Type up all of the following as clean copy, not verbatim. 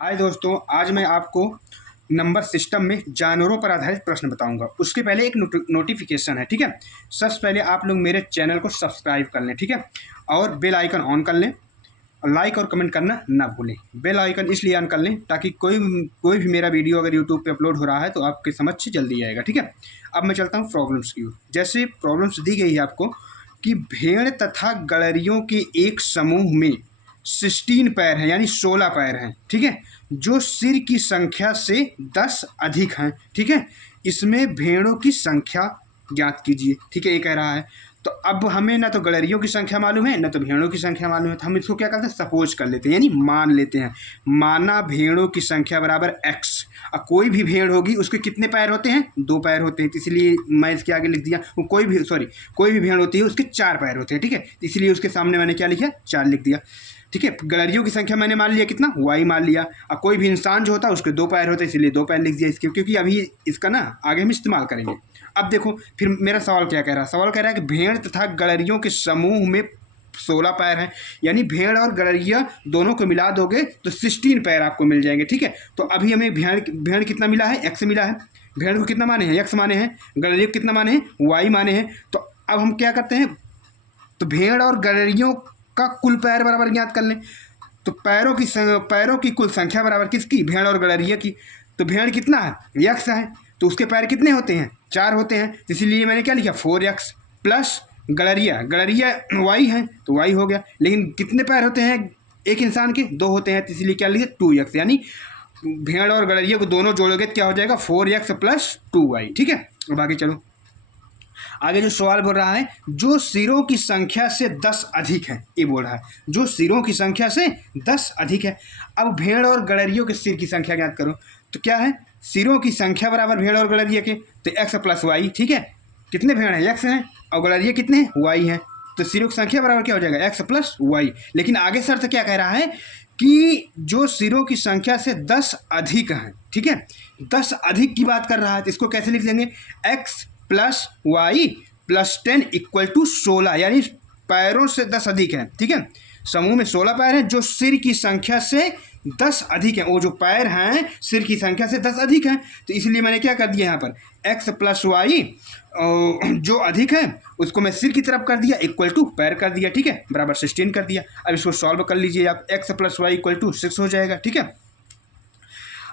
हाय दोस्तों, आज मैं आपको नंबर सिस्टम में जानवरों पर आधारित प्रश्न बताऊंगा। उसके पहले एक नोटिफिकेशन है, ठीक है। सबसे पहले आप लोग मेरे चैनल को सब्सक्राइब कर लें, ठीक है, और बेल आइकन ऑन कर लें और लाइक और कमेंट करना ना भूलें। बेल आइकन इसलिए ऑन कर लें ताकि कोई भी मेरा वीडियो अगर यूट्यूब पे अपलोड हो रहा है तो आपके समझ से जल्दी आएगा, ठीक है। अब मैं चलता हूँ प्रॉब्लम्स की ओर। जैसे प्रॉब्लम्स दी गई है आपको कि भेड़ तथा गड़रियों के एक समूह में 16 पैर हैं, यानी 16 पैर हैं, ठीक है, जो सिर की संख्या से 10 अधिक हैं, ठीक है। इसमें भेड़ों की संख्या ज्ञात कीजिए, ठीक है, ये कह रहा है। तो अब हमें ना तो गड़रियों की संख्या मालूम है ना तो भेड़ों की संख्या मालूम है, तो हम इसको क्या करते हैं, सपोज कर लेते हैं, यानी मान लेते हैं। माना भेड़ों की संख्या बराबर x। और कोई भी भेड़ होगी उसके कितने पैर होते हैं, 2 पैर होते हैं, तो इसलिए मैं इसके आगे लिख दिया। कोई भी भेड़ होती है उसके 4 पैर होते हैं, ठीक है, इसलिए उसके सामने मैंने क्या लिखा, 4 लिख दिया, ठीक है। गड़रियों की संख्या मैंने मान लिया कितना, y मान लिया। और कोई भी इंसान जो होता है उसके 2 पैर होते हैं, इसलिए 2 पैर लिख दिया इसके, क्योंकि अभी इसका ना आगे हम इस्तेमाल करेंगे। अब देखो फिर मेरा सवाल क्या कह रहा है, सवाल कह रहा है कि भेड़ तथा गड़रियों के समूह में 16 पैर हैं, यानी भेड़ और गड़रिया दोनों को मिला दोगे तो 16 पैर आपको मिल जाएंगे, ठीक है। तो अभी हमें भेड़ कितना मिला है, x मिला है। भेड़ को कितना माने हैं, x माने हैं। गड़रिया को कितना माने हैं, y माने हैं। तो अब हम क्या करते हैं, तो भेड़ और गड़रियों का कुल पैर बराबर ज्ञात कर लें। तो पैरों की कुल संख्या बराबर किसकी, भेड़ और गड़रिया की। तो भेड़ कितना है, x है, तो उसके पैर कितने होते हैं, 4 होते हैं, इसीलिए मैंने क्या लिखा, 4x प्लस गड़रिया y है तो y हो गया। लेकिन कितने पैर होते हैं एक इंसान के, 2 होते हैं, तो इसलिए क्या लिखे 2x, यानी भेड़ और गड़रिया को दोनों जोड़ोगे तो क्या हो जाएगा, 4x प्लस 2y, ठीक है। अब आगे चलो। आगे जो सवाल बोल रहा है, जो सिरों की संख्या से 10 अधिक है, ये बोल रहा है जो सिरों की संख्या से 10 अधिक है। अब भेड़ और गड़रियों के सिर की संख्या ज्ञात करो। तो क्या है, सिरों की संख्या बराबर भेड़ और गड़रिया के, तो x प्लस वाई, ठीक है। कितने भेड़ हैं, x हैं, और गड़रिया कितने हैं, y हैं, तो सिरों की संख्या बराबर क्या हो जाएगा, x प्लस वाई। लेकिन आगे शर्त क्या कह रहा है कि जो सिरों की संख्या से 10 अधिक हैं, ठीक है, 10 अधिक की बात कर रहा है, तो इसको कैसे लिख देंगे, x plus y plus 10 equal to 16, यानी पैरों से 10 अधिक है, ठीक है। समूह में 16 पैर हैं जो सिर की संख्या से 10 अधिक है। वो जो पैर हैं सिर की संख्या से 10 अधिक हैं, तो इसलिए मैंने क्या कर दिया यहाँ पर, x प्लस वाई जो अधिक है उसको मैं सिर की तरफ कर दिया, इक्वल टू पैर कर दिया, ठीक है, बराबर 16 कर दिया। अब इसको सॉल्व कर लीजिए आप, x plus y equal to 6 हो जाएगा, ठीक है।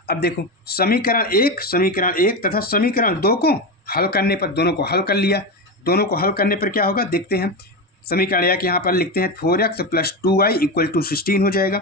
अब देखो समीकरण एक तथा समीकरण 2 को हल करने पर, दोनों को हल कर लिया, दोनों को हल करने पर क्या होगा देखते हैं। समीकरण 1 यहाँ पर लिखते हैं 4x plus 2y equal to 16 हो जाएगा,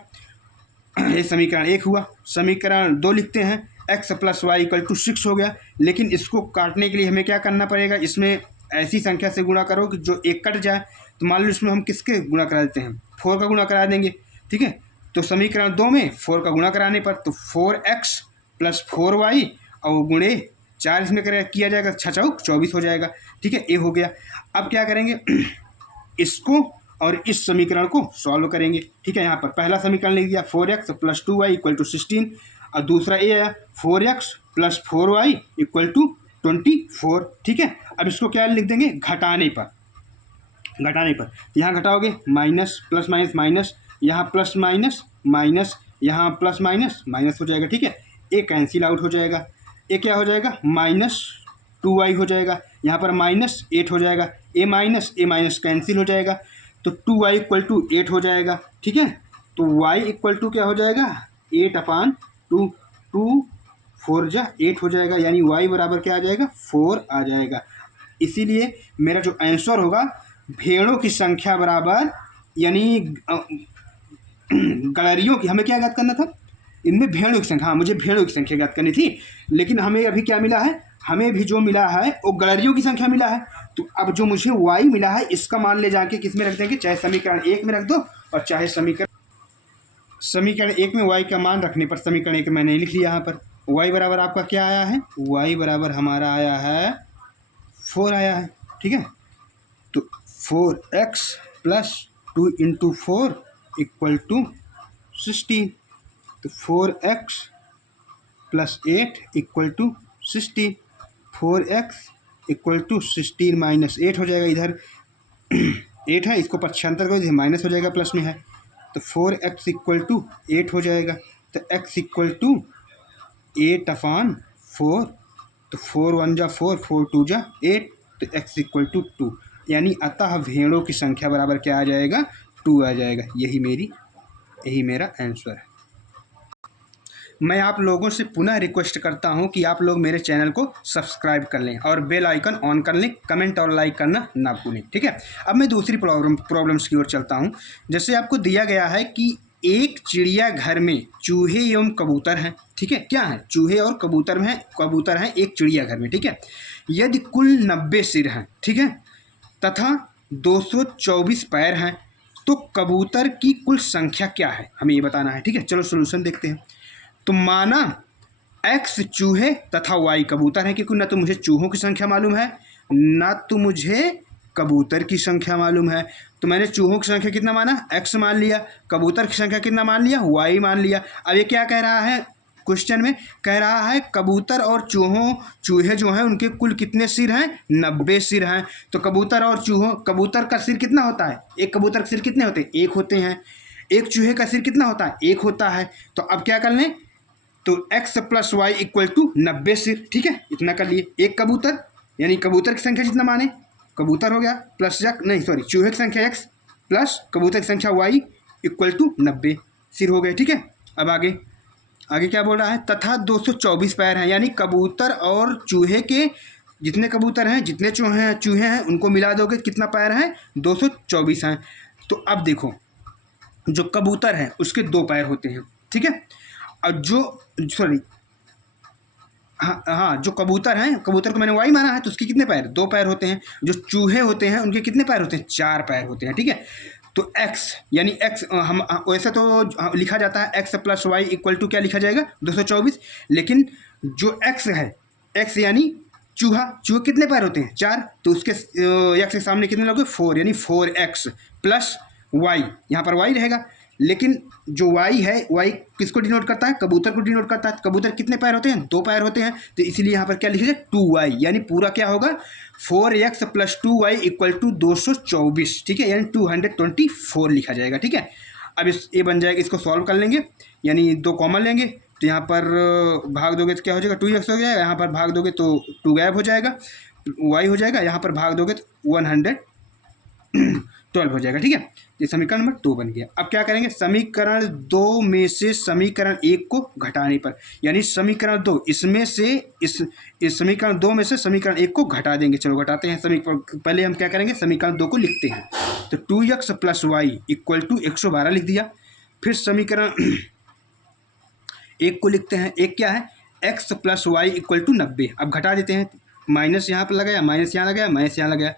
ये समीकरण 1 हुआ। समीकरण 2 लिखते हैं x plus y equal to 6 हो गया। लेकिन इसको काटने के लिए हमें क्या करना पड़ेगा, इसमें ऐसी संख्या से गुणा करो कि जो एक कट जाए। तो मान लो इसमें हम किसके गुणा करा देते हैं, 4 का गुणा करा देंगे, ठीक है। तो समीकरण 2 में 4 का गुणा कराने पर तो 4x प्लस 4y और गुणे 4 इसमें किया जाएगा, 6 चौक 24 हो जाएगा, ठीक है, ये हो गया। अब क्या करेंगे इसको और इस समीकरण को सॉल्व करेंगे, ठीक है। यहाँ पर पहला समीकरण लिख दिया 4x plus 2y equal to 16, और दूसरा ये आया 4x plus 4y equal to 24, ठीक है। अब इसको क्या लिख देंगे, घटाने पर यहाँ घटाओगे माइनस प्लस माइनस माइनस, यहाँ प्लस माइनस माइनस, यहाँ प्लस माइनस माइनस हो जाएगा, ठीक है। ये कैंसिल आउट हो जाएगा, ये क्या हो जाएगा, -2y हो जाएगा, यहाँ पर -8 हो जाएगा, ए माइनस कैंसिल हो जाएगा, तो 2y इक्वल टू 8 हो जाएगा, ठीक है। तो y इक्वल टू क्या हो जाएगा, 8/2, 2 4 जा 8 हो जाएगा, यानी y बराबर क्या आ जाएगा, 4 आ जाएगा। इसीलिए मेरा जो आंसर होगा, भेड़ों की संख्या बराबर, यानी गड़रियों की, हमें क्या ज्ञात करना था, इनमें भेड़ों की संख्या, हाँ मुझे भेड़ों की संख्या ज्ञात करनी थी। लेकिन हमें अभी क्या मिला है, हमें भी जो मिला है वो गड़रियों की संख्या मिला है। तो अब जो मुझे y मिला है इसका मान ले जाके किस में रख देंगे, चाहे समीकरण 1 में रख दो और चाहे समीकरण 1 में y का मान रखने पर समीकरण 1 मैंने लिख लिया। यहाँ पर y बराबर आपका क्या आया है, y बराबर हमारा आया है 4 आया है, ठीक है। तो 4x plus 2 into 4 equal to 16, तो 4x plus 8 equal to 16, 4x equal to 16 minus 8 हो जाएगा, इधर 8 है इसको 75 को माइनस हो जाएगा, प्लस में है, तो 4x इक्वल टू 8 हो जाएगा। तो x इक्वल टू 8/4, तो 4 1 जा 4, 4 2 जा 8, तो x इक्वल टू 2, यानी अतः भेड़ों की संख्या बराबर क्या आ जाएगा, 2 आ जाएगा। यही मेरा आंसर है। मैं आप लोगों से पुनः रिक्वेस्ट करता हूं कि आप लोग मेरे चैनल को सब्सक्राइब कर लें और बेल आइकन ऑन कर लें, कमेंट और लाइक करना ना भूलें, ठीक है। अब मैं दूसरी प्रॉब्लम्स की ओर चलता हूं। जैसे आपको दिया गया है कि एक चिड़ियाघर में चूहे एवं कबूतर हैं, ठीक है। क्या है, चूहे और कबूतर हैं एक चिड़ियाघर में, ठीक है। यदि कुल 90 सिर हैं, ठीक है, तथा 224 पैर हैं, तो कबूतर की कुल संख्या क्या है, हमें ये बताना है, ठीक है। चलो सोल्यूशन देखते हैं। तो माना x चूहे तथा y कबूतर है, क्योंकि ना तो मुझे चूहों की संख्या मालूम है ना तो मुझे कबूतर की संख्या मालूम है। तो मैंने चूहों की संख्या कितना माना, x मान लिया, कबूतर की संख्या कितना मान लिया, y मान लिया। अब ये क्या कह रहा है, क्वेश्चन में कह रहा है कबूतर और चूहे जो हैं उनके कुल कितने सिर हैं, 90 सिर हैं। तो कबूतर का सिर कितना होता है, एक कबूतर के सिर कितने होते हैं, एक होते हैं। एक चूहे का सिर कितना होता है, एक होता है। तो अब क्या कर लें, तो x plus y equal to 90 सिर, ठीक है, इतना कर लिए। एक कबूतर यानी कबूतर की संख्या जितना माने, कबूतर हो गया प्लस चूहे की संख्या x प्लस कबूतर की संख्या y इक्वल टू 90 सिर हो गए, ठीक है। अब आगे क्या बोल रहा है, तथा 224 पैर हैं, यानी कबूतर और चूहे के जितने कबूतर हैं जितने चूहे हैं उनको मिला दोगे कितना पैर हैं, 224 हैं। तो अब देखो, जो कबूतर है उसके 2 पैर होते हैं, ठीक है। और जो कबूतर हैं, कबूतर को मैंने वाई माना है तो उसके कितने पैर, 2 पैर होते हैं। जो चूहे होते हैं उनके कितने पैर होते हैं, 4 पैर होते हैं, ठीक है। तो x यानी x हम वैसे तो लिखा जाता है x plus y equal to क्या लिखा जाएगा, 224। लेकिन जो x है, x यानी चूहे कितने पैर होते हैं, 4, तो उसके x के सामने कितने लोगे, 4, यानी 4x प्लस y, यहाँ पर y रहेगा। लेकिन जो y है, y किसको डिनोट करता है, कबूतर को डिनोट करता है। कबूतर कितने पैर होते हैं, 2 पैर होते हैं, तो इसीलिए यहाँ पर क्या लिखेगा, 2y, यानी पूरा क्या होगा, 4x plus 2y equal to 224, ठीक है, यानी 224 लिखा जाएगा, ठीक है। अब ये बन जाएगा, इसको सॉल्व कर लेंगे, यानी 2 कॉमन लेंगे, तो यहाँ पर भाग दोगे तो क्या हो जाएगा, 2x हो जाएगा, यहाँ पर भाग दोगे तो 2 गायब हो जाएगा, y हो जाएगा, यहाँ पर भाग दोगे तो 112 हो जाएगा, ठीक है। ये समीकरण नंबर 2 बन गया। अब क्या करेंगे, समीकरण 2 में से समीकरण 1 को घटाने पर, यानी समीकरण 2 इसमें से इस समीकरण 2 में से समीकरण 1 को घटा देंगे। चलो घटाते हैं। पहले हम क्या करेंगे, समीकरण 2 को लिखते हैं। तो 2x plus y equal to 112 लिख दिया। फिर समीकरण 1 को लिखते हैं। एक क्या है, x plus y equal to 90। अब घटा देते हैं, माइनस यहाँ पर लगाया, माइनस यहाँ लगाया, माइनस यहाँ लगाया,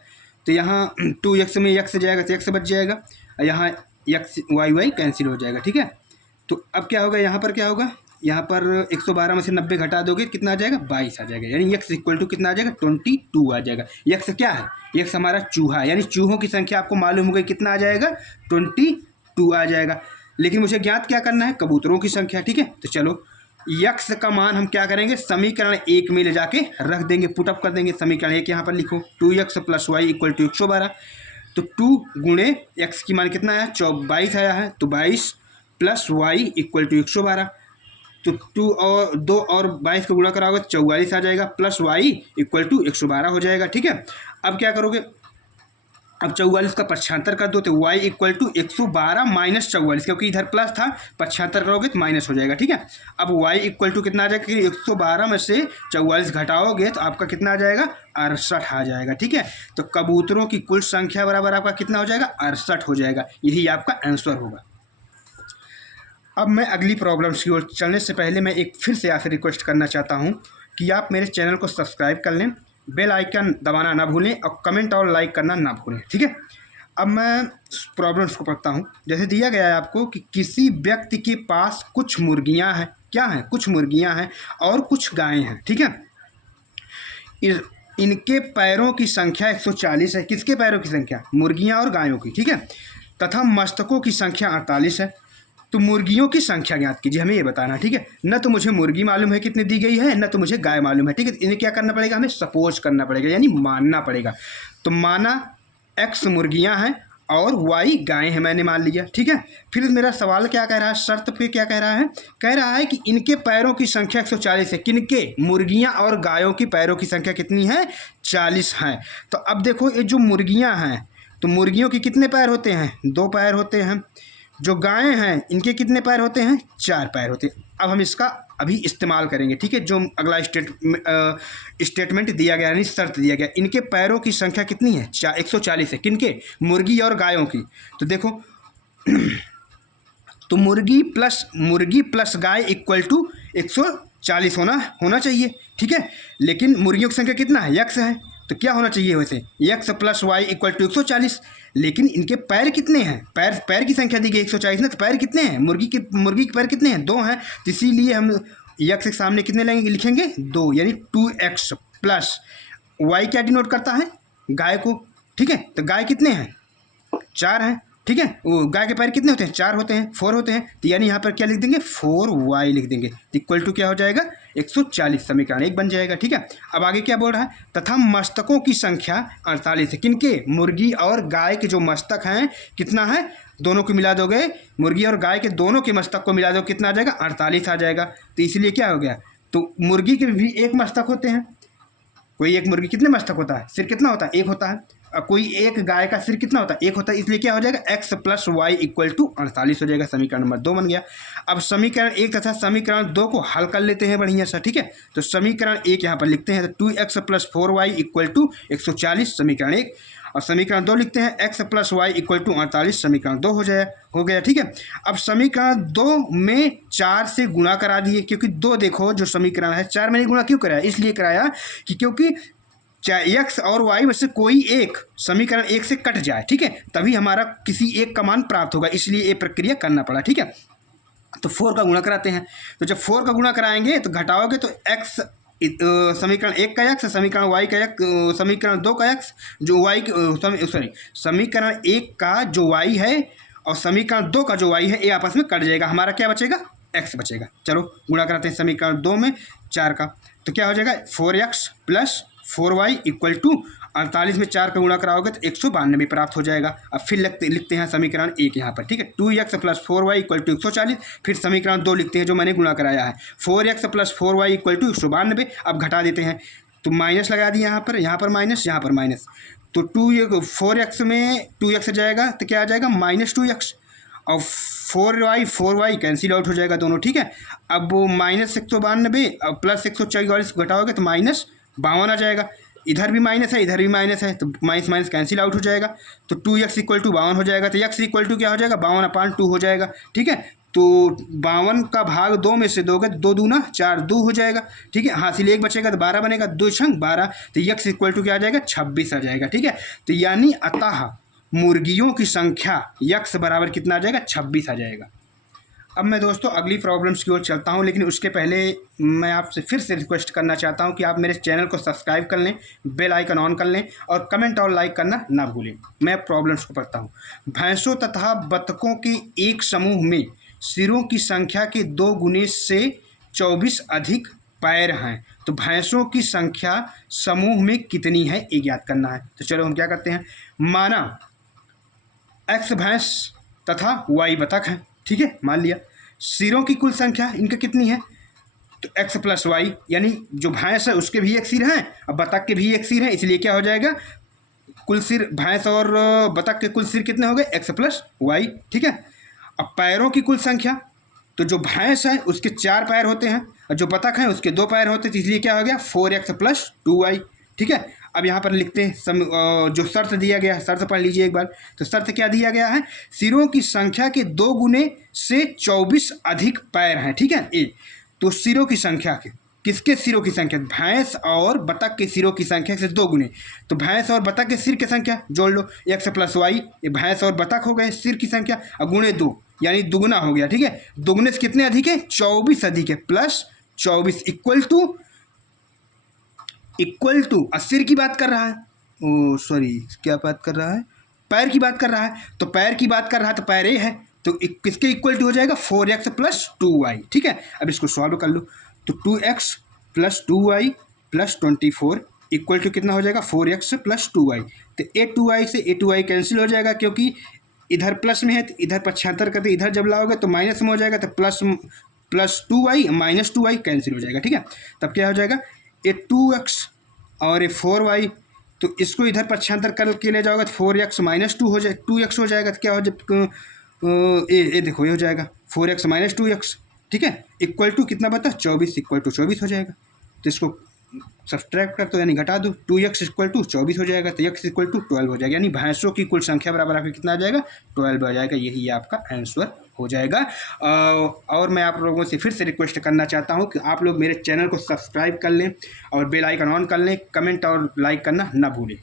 तो यहाँ 2x में x जाएगा तो x बच जाएगा, यहाँ x y कैंसिल हो जाएगा, ठीक है। तो अब क्या होगा, यहाँ पर क्या होगा, यहाँ पर 112 में से 90 घटा दोगे कितना आ जाएगा, 22 आ जाएगा, यानी x इक्वल टू कितना आ जाएगा, 22 आ जाएगा। x क्या है, x हमारा चूहा है, यानी चूहों की संख्या आपको मालूम हो गई, कितना आ जाएगा, 22 आ जाएगा। लेकिन मुझे ज्ञात क्या करना है, कबूतरों की संख्या, ठीक है। तो चलो x का मान हम क्या करेंगे, समीकरण 1 में ले जाके रख देंगे, पुटअप कर देंगे। समीकरण 1 यहाँ पर लिखो, 2x plus y equal to 112। तो 2 गुणे x की मान कितना आया, 22 आया है, तो 22 प्लस वाई इक्वल टू 112। तो 2 और 2 और 22 को गुणा कराओगे तो 44 आ जाएगा, प्लस वाई इक्वल टू 112 हो जाएगा, ठीक है। अब क्या करोगे, अब 44 का 75 कर दो, तो y इक्वल टू 112 माइनस 44, क्योंकि इधर प्लस था, 75 करोगे तो माइनस हो जाएगा, ठीक है। अब y इक्वल टू कितना आ जाएगा, कि 112 में से 44 घटाओगे तो आपका कितना आ जाएगा, 68 आ जाएगा, ठीक है। तो कबूतरों की कुल संख्या बराबर आपका कितना हो जाएगा, 68 हो जाएगा। यही आपका आंसर होगा। अब मैं अगली प्रॉब्लम्स की ओर चलने से पहले मैं एक फिर से आपसे रिक्वेस्ट करना चाहता हूँ कि आप मेरे चैनल को सब्सक्राइब कर लें, बेल आइकन दबाना ना भूलें और कमेंट और लाइक करना ना भूलें, ठीक है। अब मैं प्रॉब्लम्स को पढ़ता हूँ। जैसे दिया गया है आपको कि किसी व्यक्ति के पास कुछ मुर्गियाँ हैं, क्या हैं, कुछ मुर्गियाँ हैं और कुछ गायें हैं, ठीक है। इनके पैरों की संख्या 140 है। किसके पैरों की संख्या, मुर्गियाँ और गायों की, ठीक है। तथा मस्तकों की संख्या 48 है। तो मुर्गियों की संख्या ज्ञात कीजिए, हमें ये बताना, ठीक है। न तो मुझे मुर्गी मालूम है कितनी दी गई है, न तो मुझे गाय मालूम है, ठीक है। इन्हें क्या करना पड़ेगा, हमें सपोज करना पड़ेगा, यानी मानना पड़ेगा। तो माना x मुर्गियां हैं और y गायें हैं, मैंने मान लिया, ठीक है। फिर मेरा सवाल क्या कह रहा है, शर्त पे क्या कह रहा है कि इनके पैरों की संख्या 140 है। किनके? मुर्गियां और गायों की पैरों की संख्या कितनी है? 40 है। तो अब देखो, ये जो मुर्गियां हैं तो मुर्गियों के कितने पैर होते हैं? 2 पैर होते हैं। जो गायें हैं इनके कितने पैर होते हैं? 4 पैर होते हैं। अब हम इसका अभी इस्तेमाल करेंगे, ठीक है। जो अगला स्टेटमेंट दिया गया, यानी शर्त दिया गया, इनके पैरों की संख्या कितनी है? 140 है। किनके? मुर्गी और गायों की। तो देखो तो मुर्गी प्लस गाय इक्वल टू 140 होना चाहिए, ठीक है। लेकिन मुर्गियों की संख्या कितना है? x है। तो क्या होना चाहिए वैसे? x plus y equal to 140। लेकिन इनके पैर कितने हैं? पैर की संख्या दी गई 140 ना, तो पैर कितने हैं? मुर्गी के पैर कितने हैं? 2 हैं। तो इसीलिए हम x के सामने कितने लिखेंगे? 2, यानी 2x प्लस y क्या डिनोट करता है? गाय को, ठीक है। तो गाय कितने हैं? 4 हैं, ठीक है। वो गाय के पैर कितने होते हैं? 4 होते हैं, 4 होते हैं। तो यानी यहाँ पर क्या लिख देंगे? 4y लिख देंगे। इक्वल टू क्या हो जाएगा? 140, समीकरण 1 बन जाएगा, ठीक है। अब आगे क्या बोल रहा है? तथा मस्तकों की संख्या 48 है। किनके? मुर्गी और गाय के जो मस्तक हैं कितना है? दोनों को मिला दोगे, मुर्गी और गाय के दोनों के मस्तक को मिला दो, कितना आ जाएगा? 48 आ जाएगा। तो इसलिए क्या हो गया? तो मुर्गी के भी एक मस्तक होते हैं। कोई एक मुर्गी कितने मस्तक होता है? सिर कितना होता है? 1 होता है। कोई एक गाय का सिर कितना होता है? 1 होता है। इसलिए क्या हो जाएगा? x plus y equal to 48 हो जाएगा। समीकरण नंबर 2 बन गया। अब समीकरण 1 तथा समीकरण 2 को हल कर लेते हैं बढ़िया सा, ठीक है। तो समीकरण 1 यहाँ पर लिखते हैं, तो 2x plus 4y equal to 140, समीकरण 1। और समीकरण 2 लिखते हैं, x plus y equal to 48, समीकरण 2 हो गया, ठीक है। अब समीकरण 2 में 4 से गुणा करा दिए, क्योंकि 2 देखो जो समीकरण है 4 में गुणा क्यों कराया? इसलिए कराया कि क्योंकि चाहे x और y में से कोई एक समीकरण 1 से कट जाए, ठीक है, तभी हमारा किसी एक का मान प्राप्त होगा। इसलिए ये प्रक्रिया करना पड़ा, ठीक है। तो 4 का गुणा कराते हैं। तो जब 4 का गुणा कराएंगे तो घटाओगे तो x समीकरण 1 का x, समीकरण y का x, समीकरण 2 का x, जो y समीकरण 1 का जो y है और समीकरण 2 का जो y है, ये आपस में कट जाएगा। हमारा क्या बचेगा? x बचेगा। चलो गुणा कराते हैं समीकरण 2 में 4 का। तो क्या हो जाएगा? 4x plus 4y equal to 48 में 4 का गुणा कराओगे तो 192 प्राप्त हो जाएगा। अब फिर लिखते हैं समीकरण 1 यहाँ पर, ठीक है। 2x plus 4y equal to 140। फिर समीकरण 2 लिखते हैं जो मैंने गुणा कराया है, 4x plus 4y equal to 192। अब घटा देते हैं, तो माइनस लगा दिए यहाँ पर माइनस, यहाँ पर माइनस। तो 4x में 2x जाएगा तो क्या आ जाएगा? Minus 2x। और 4y कैंसिल आउट हो जाएगा दोनों, ठीक है। अब वो माइनस 192 और प्लस 144 घटाओगे तो माइनस 52 आ जाएगा। इधर भी माइनस है, इधर भी माइनस है, तो माइनस माइनस कैंसिल आउट हो जाएगा। तो 2x इक्वल टू 52 हो जाएगा। तो x इक्वल टू क्या हो जाएगा? 52/2 हो जाएगा, ठीक है। तो 52 का भाग 2 में से दोगे, 2 दूना 4, 2 हो जाएगा, ठीक है। हासिल 1 बचेगा तो 12 बनेगा, 2 छंग 12। तो x इक्वल टू क्या आ जाएगा? 26 आ जाएगा, ठीक है। तो यानी अतः मुर्गियों की संख्या x बराबर कितना आ जाएगा? 26 आ जाएगा। अब मैं दोस्तों अगली प्रॉब्लम्स की ओर चलता हूं, लेकिन उसके पहले मैं आपसे फिर से रिक्वेस्ट करना चाहता हूं कि आप मेरे चैनल को सब्सक्राइब कर लें, बेल आइकन ऑन कर लें और कमेंट और लाइक करना ना भूलें। मैं प्रॉब्लम्स को पढ़ता हूं। भैंसों तथा बतखों के एक समूह में सिरों की संख्या के 2 गुने से 24 अधिक पैर हैं, तो भैंसों की संख्या समूह में कितनी है ये ज्ञात करना है। तो चलो हम क्या करते हैं, माना x भैंस तथा y बतख है, ठीक है। मान लिया सिरों की कुल संख्या इनका कितनी है, तो x प्लस वाई, यानी जो भैंस है उसके भी एक सिर है और बतख के भी एक सिर है, इसलिए क्या हो जाएगा? कुल सिर भैंस और बतख के कुल सिर कितने हो गए? x प्लस वाई, ठीक है। अब पैरों की कुल संख्या, तो जो भैंस है उसके 4 पैर होते हैं और जो बतख है उसके 2 पैर होते हैं, तो इसलिए क्या हो गया? 4x प्लस 2y, ठीक है। अब यहाँ पर लिखते हैं जो शर्त दिया गया है, शर्त पढ़ लीजिए एक बार। तो शर्त क्या दिया गया है? सिरों की संख्या के 2 गुने से 24 अधिक पैर हैं, ठीक है। ए तो सिरों की संख्या के, किसके सिरों की संख्या? भैंस और बतख के सिरों की संख्या से 2 गुने। तो भैंस और बतख के सिर की संख्या जोड़ लो, x प्लस वाई, ये भैंस और बतख हो गए सिर की संख्या, और गुणे 2 यानी दुगुना हो गया, ठीक है। दुगुने से कितने अधिक है? 24 अधिक है, प्लस 24 इक्वल टू सिर की बात कर रहा है, ओ सॉरी क्या बात कर रहा है? पैर की बात कर रहा है। तो पैर की बात कर रहा है तो पैर ए है, तो किसके इक्वल टू हो जाएगा? 4x प्लस 2y, ठीक है। अब इसको सॉल्व कर लो, तो 2x plus 2y plus 24 equal to कितना हो जाएगा 4x + 2y। तो ए टू आई कैंसिल हो जाएगा, क्योंकि इधर प्लस में है तो इधर 75 करते इधर जब लाओगे तो माइनस में हो जाएगा, तो प्लस 2y -2y कैंसिल हो जाएगा। ठीक है, तब क्या हो जाएगा ये 2x और ये 4y, तो इसको इधर 75 करके ले जाओगे तो 4x - 2 हो जाए 2x हो जाएगा। तो क्या हो जाए ये देखो ये हो जाएगा 4x - 2x। ठीक है, इक्वल टू कितना बता 24, इक्वल टू 24 हो जाएगा। तो इसको सब्सट्रैक्ट कर तो यानी घटा दो, 2x इक्वल टू 24 हो जाएगा, तो x इक्वल टू 12 हो जाएगा, यानी भैंसों की कुल संख्या बराबर आपका कितना आ जाएगा 12 हो जाएगा। यही आपका आंसर हो जाएगा। और मैं आप लोगों से फिर से रिक्वेस्ट करना चाहता हूं कि आप लोग मेरे चैनल को सब्सक्राइब कर लें और बेल आइकन ऑन कर लें, कमेंट और लाइक करना ना भूलें।